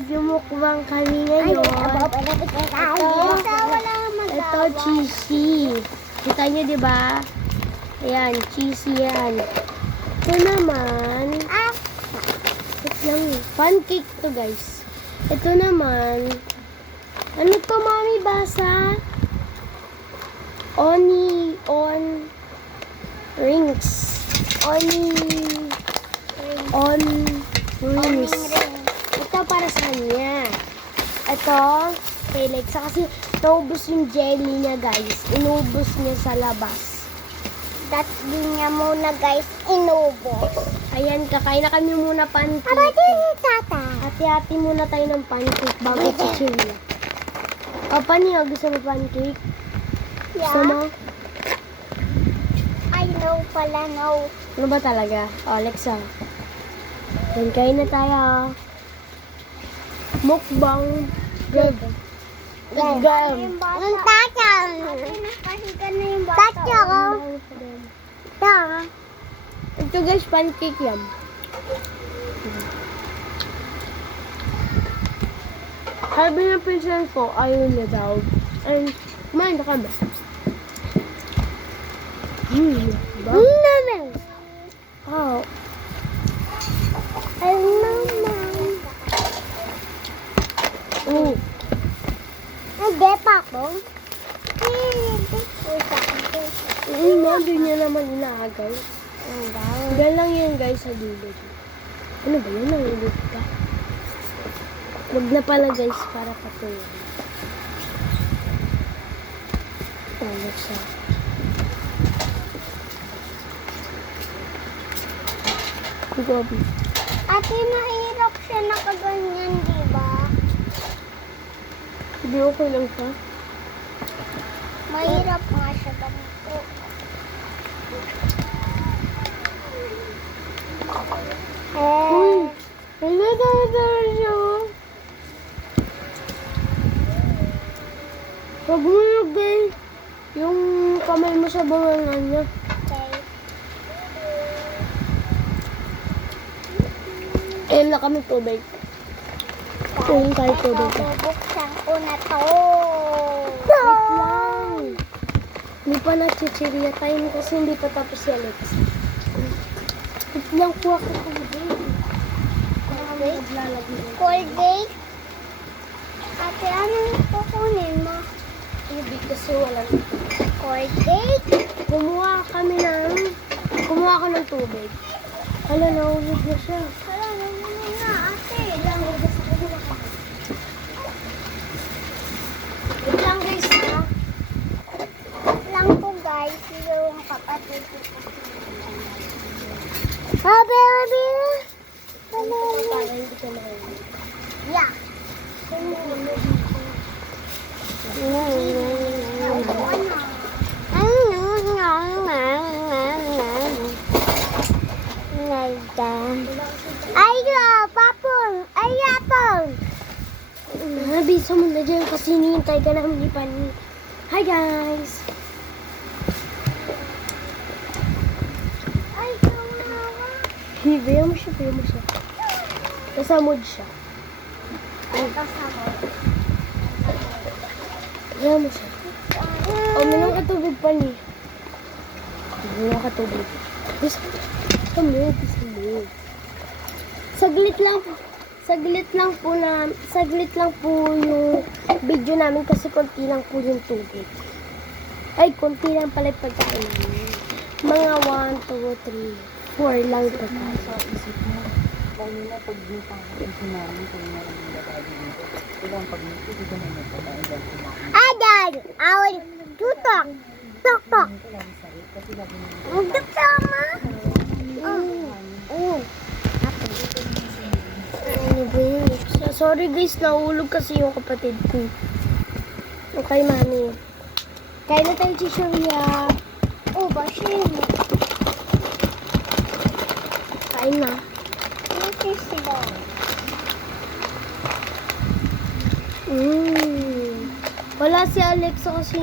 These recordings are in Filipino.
Magmumukbang kami ngayon. Ito, cheesy. Kita nyo, di ba? Ayan, cheesy yan. Ito naman, pancake to, guys. Ito naman, ano to, mami, basa? On rings. On rings. Ito para sa kanya. Ito, kay Lexa. Kasi naubos yung jelly niya, guys. Inubos niya sa labas. That's din niya muna, guys, inubos. Ayan, kakain na kami muna pancake. Abati ni tata. Hati-hati muna tayo ng pancake bago chichirya. O, Paniyo, gusto mo pancake? Gusto mo? I know pala, no. Ano ba talaga? O, Alexa. Yan, kain na tayo. Mukbang. Good. Ang tata. Nakahiga na yung bata. Tata. Tata. Ito, guys, pancake yan. Sabi ng pinsan ko, ayaw na daw. And, kumain na kami. Naman. Oh. Ay, naman. Hindi pa ako. Doon niya naman inaagaw. Gan lang yan, guys, sa dulo. Ano ba yun? Nangulog ka? Wag na pala, guys, para patuloy. Tawag siya. Gobi. Ate, mahirap siya nakaganyan, di ba? Hindi okay lang siya. Mahirap nga siya ganito. Uy! Wala tayo siya. Huwag mo lagay yung kamay mo sa banganan niya. Okay. Ayun na kami tubig. Ayun tayo tubig. Bubuksan ko na to. Wait lang. Hindi pa nag-chichirya time kasi hindi pa tapos si Alex. Wait lang po ako tubig. Colgate. Ate, anong kukunin mo? Tubig kasi wala na. Colgate. Kumuha ako ng tubig. Hala, nahulog na siya. Hala, naman na, ate. Wait lang, guys, ha? Lang po, guys. Yung kapatid ko. Baby. Para hindi ka nahulog. Yeah. Bisa mo na dyan kasi hinihintay ka namin ni Pani. Hi, guys! Ay, kawawa. Bayan mo siya. Kasamod siya. Bayan mo siya. Minum ka tubig, Pani. Minum ka tubig. Bisa mo. Saglit lang po yung video namin kasi konti lang po yung tubig. Ay, konti lang pala yung pagkain namin. Mga 1, 2, 3, 4 lang pagkain. Isip mo, paano na pag yung pang-isip namin kung meron yung babae dito? Kailangan pag hindi ka naman pagkain dahil kumain. Dad, I will tutok. Tok. Lagi sakit kasi lagi naman Ang ma. Ano ba yun? Sorry guys, nahulog kasi yung kapatid ko. Okay, mami. Kain na tayo, chichirya. Oh, bashin. Kain na. This is sila. Wala si Alexa kasi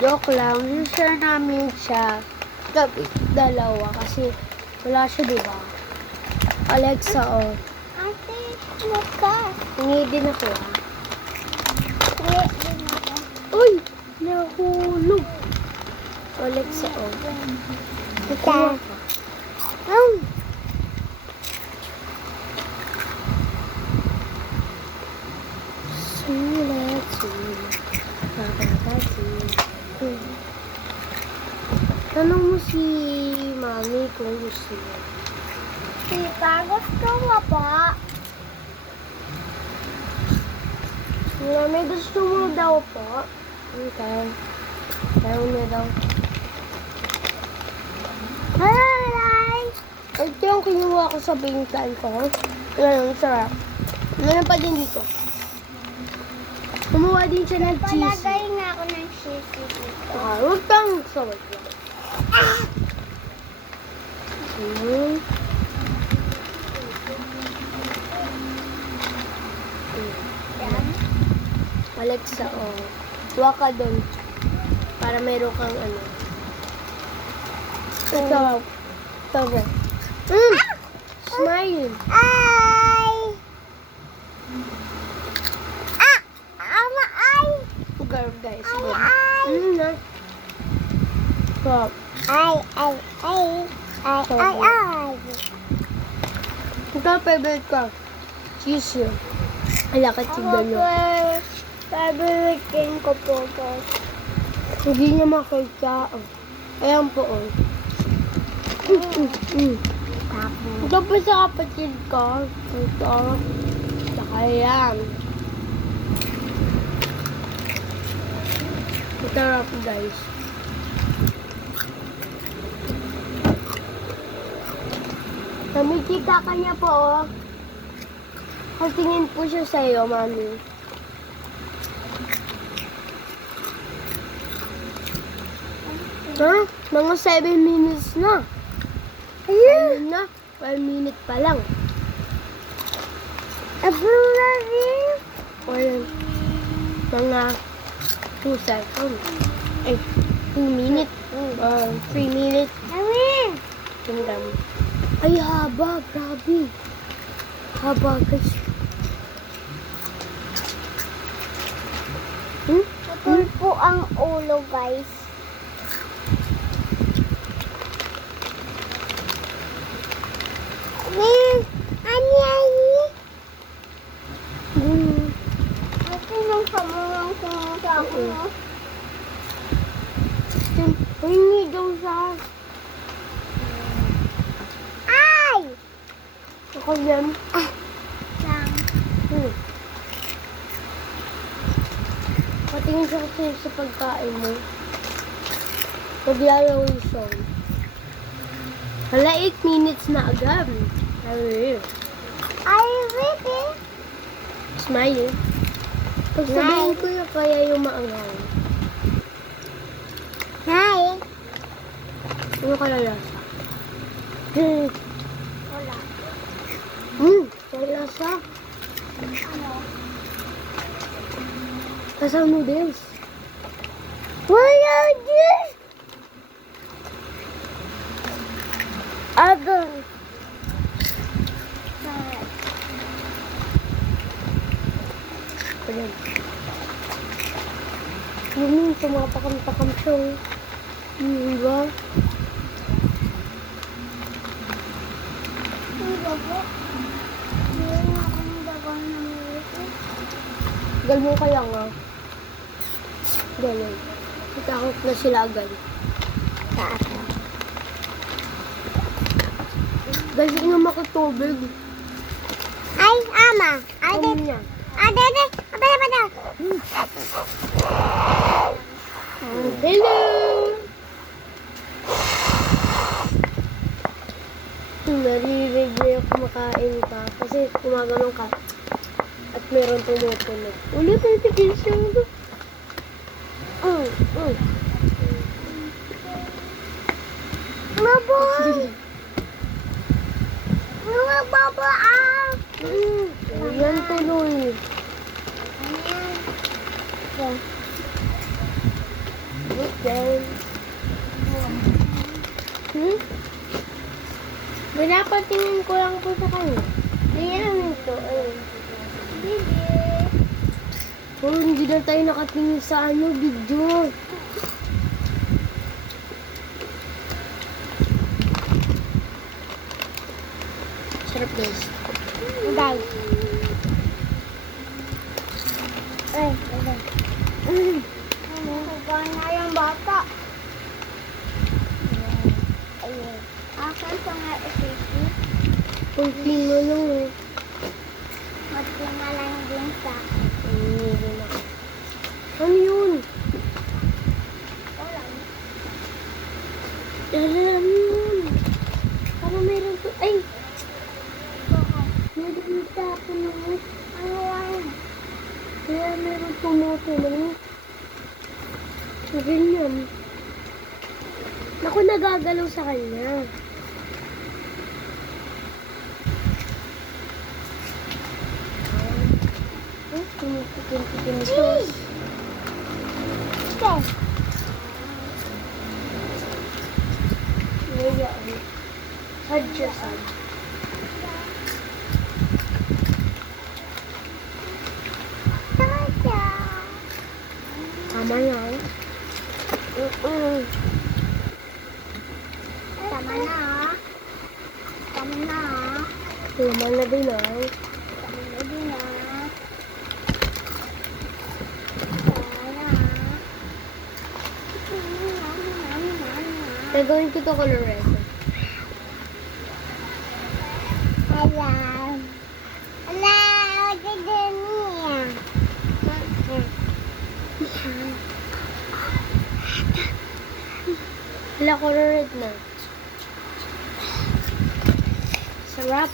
joke lang. Share namin siya. Dalawa kasi wala siya, diba? Alexa, oh. Ate, bukas. Hingi din ako ah. Hindi din ako. Uy! Nahulog. Ulit sa o. Ika. Um. Sulat, sulat. Papapati. Tanong mo si Mami kung gusto niya. Tita, gusto mo po? Mami, gusto mo daw po? Okay. Tayo na daw. Hi! Ito yung kinuha ko sa bingkan ko. Yan, sarap. Meron pa din dito. Kumuha din siya ng cheese. Palagay nga ako ng sisi dito. Huwag kang sawag lang. Hmm. Yan. Alexa, oh. Tuwa ka doon. Para mayroon kang ano. Ito. Ito ba? Smile. Ay! Ama ay! Girl, guys. Ay, Go. ay! Na. Stop. Ay, ay, ay! Ay, ay, ay! Ito, favorite ko. Cheese yun. Alakit tignan nyo. Favorite game ko po po. Hindi niya makita. Oh. Ayan po, oh. Ito po sa kapatid ko. Ito. Saka yan. Masarap, guys. Namikita ka niya po, oh. Katingin po siya sa'yo, Mami. Ha? Mga 7 minutes na. Ayun na. 1 minute pa lang. O yun. Mga 2 seconds. Ay, 2 minutes. 3 minutes. Mami! Tingnan. Ay, haba. Grabe. Haba, guys. Putol po ang ulo, guys. Ani, ani. Ito yung kamurang sa ako. Hingi daw sa Ay! ako yan. Lang. Patingin siya kasi sa pagkain mo. Pag-yellow song. Hala, 8 minutes na agad. Ay, Ay, baby. smile. Pag sabihin ko na kaya yung maanghang. Hi. Ano ka lalasa? Wala. Lalasa. Ano? Kasama noodles. Wala din. Agad. Ayan. Yung tumatakam-takam siya. Diba? Ang babo. Meron akong dagang ng ito. Gal mo kaya nga. Ganyan. Natakot na sila agad. Taas. Guys, hindi nga makatubig. Ay, ama. Ay, Ano niya? Ade. Pada. Hello! Naririnig niya yung kumakain ka. Kasi kumaganong ka. At meron tumutunog. Ulit ang tigil siya. Maboy. Mga babo ah. Ayan tuloy. Ayan. Okay. Pinapatingin ko lang po sa kanya. Tingnan mo ito. Ayun. Bibi. hindi na tayo nakatingin sa video. Sarap guys. Guys. Ay, guys. Nagkakaan na yung bata. Ayun. Asan sa nga isipin? Kunti mo lang eh. Matlima lang din sa akin. Ano yun? Wala. Ano yun? Parang meron to. Ay! Nagkita ako naman. Ano yan? Kaya meron tumutuloy. So, ganyan. Naku, nagagalaw sa kanya. Tumutukin-tukin ito. Okay. Ngayon. Sad siya, sad. Tata. Tama na. Tama na. Tama na. Tama na din ah. Tama na din na. Gagawin ko to coloreto. Alam. Alam. Ganyan niya. Wala colored na. Sarap.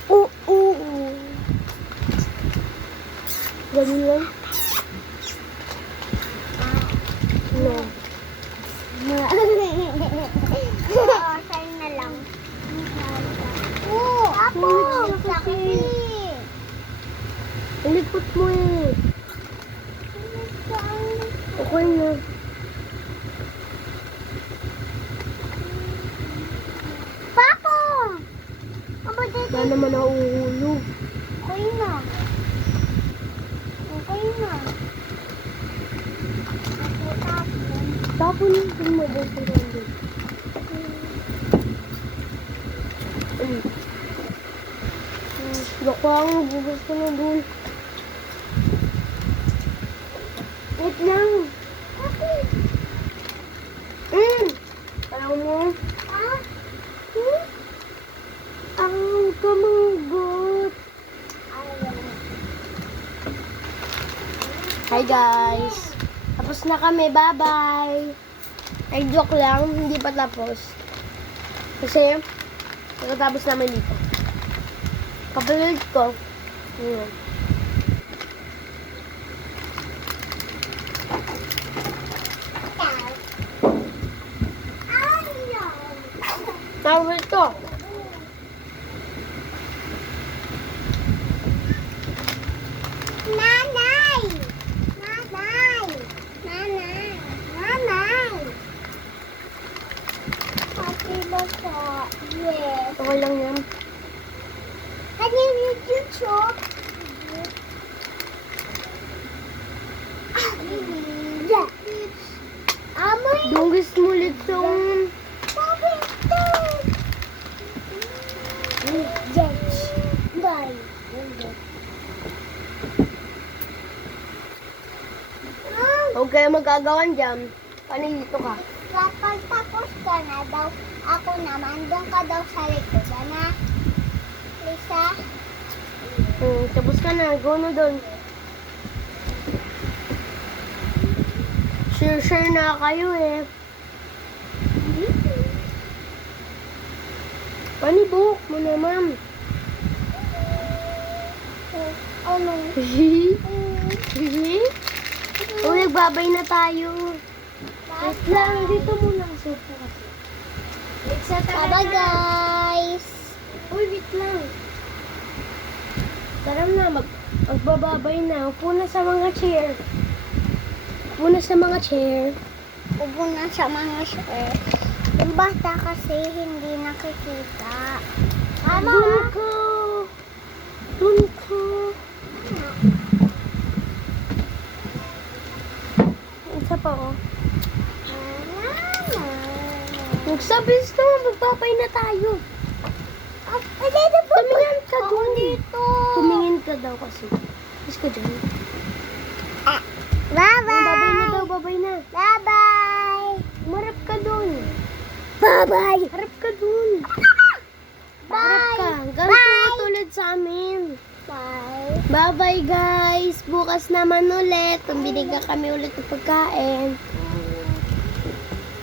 Ganun lang. No. Oo, sa'yo na lang. Oo, ako. Sa akin. Ilikot mo eh. Okay na. Papo! Aba, dito. Wala naman nauulo. Okay na. Okay na. Tapon. Tapon yung mo doon sa rando. Naku, ang bugas ko na doon. Wait lang. Okay. Alam mo, Ah? ang kamagot. Ayaw. Hi guys. Tapos na kami. Bye-bye. Ay, joke lang. Hindi pa tapos. Kasi, pagkatapos namin dito. Kapalid ko. Ayun. Tawag ito. Nanay! Nanay! Nanay! Nanay! Happy ba sa? Yes. Okay lang yan. Can you read your chalk? Yeah. Amoy. Dungis mo ulit yung... Sabi ito. Yes. Bye. Huwag kayo magagawan dyan. Panilito ka. Kapag tapos ka na daw, ako naman, doon ka daw sa likod, na? Lisa? Tapos ka na. Go na doon. Share na kayo eh. Panibok mo naman. Ano? O, nagbabay na tayo. Wait lang, dito muna ang sofa kasi. Bye guys! Uy, wait lang. Tara na, magbababay na. Upo na sa mga chair. Upo na sa mga chair. Upo na sa mga share. Yung bata kasi hindi nakikita. Tama Doon ba? ka. Doon ka. Gabis na, magpapay na tayo. Tumingin ka doon. Dito. Tumingin ka daw kasi. Mas ka dyan. Bye-bye. Babay na. Bye-bye. Marap ka doon. Bye-bye. Harap ka doon. Harap ka. Ganito Bye. tulad sa amin. Bye. Bye-bye guys. Bukas naman ulit. Kung binigyan kami ulit ng pagkain.